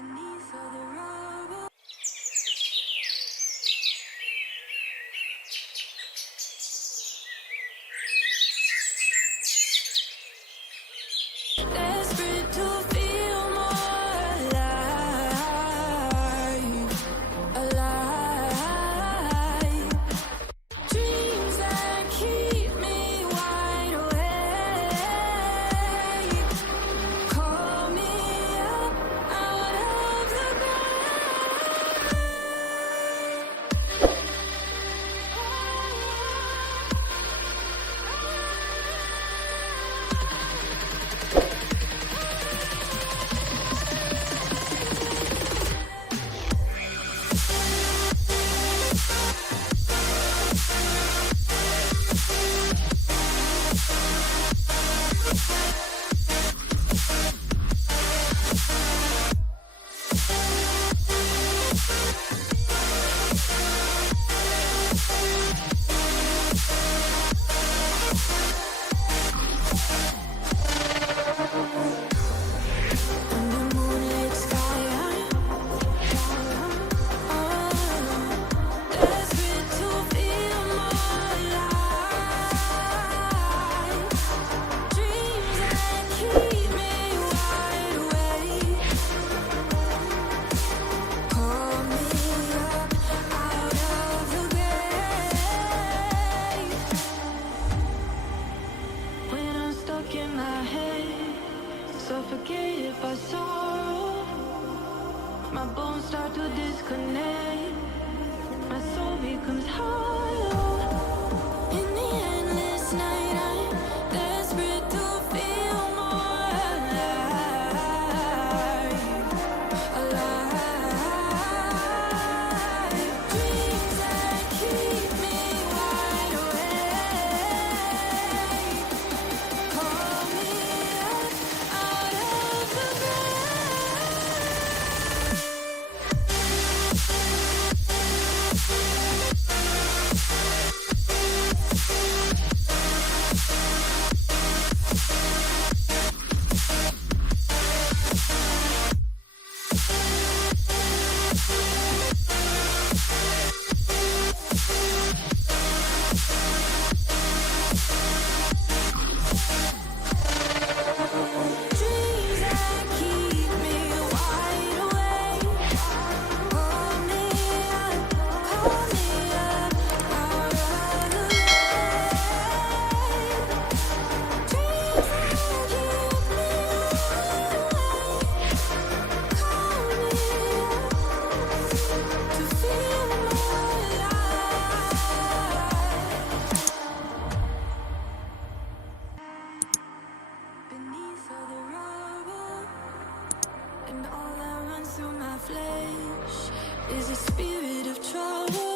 beneath all the rubble. Desperate to feel more alive, alive. Dreams that keep me wide awake. Call me up out of the moonlit sky, desperate to feel more alive. Dreams that keep me wide awake. Call me up out of the grave. When I'm stuck in my head, suffocate if I sorrow. My bones start to disconnect. My soul becomes hollow. In the endless night, I'm desperate to feel more alive, alive. Dreams that keep me wide awake. Call me up out of the dreams that keep me wide awake. Call me up out of the grave. Dreams that keep me wide awake. Call me up to feel more alive. Beneath all the rubble, and all that runs through my flesh is a spirit of trouble.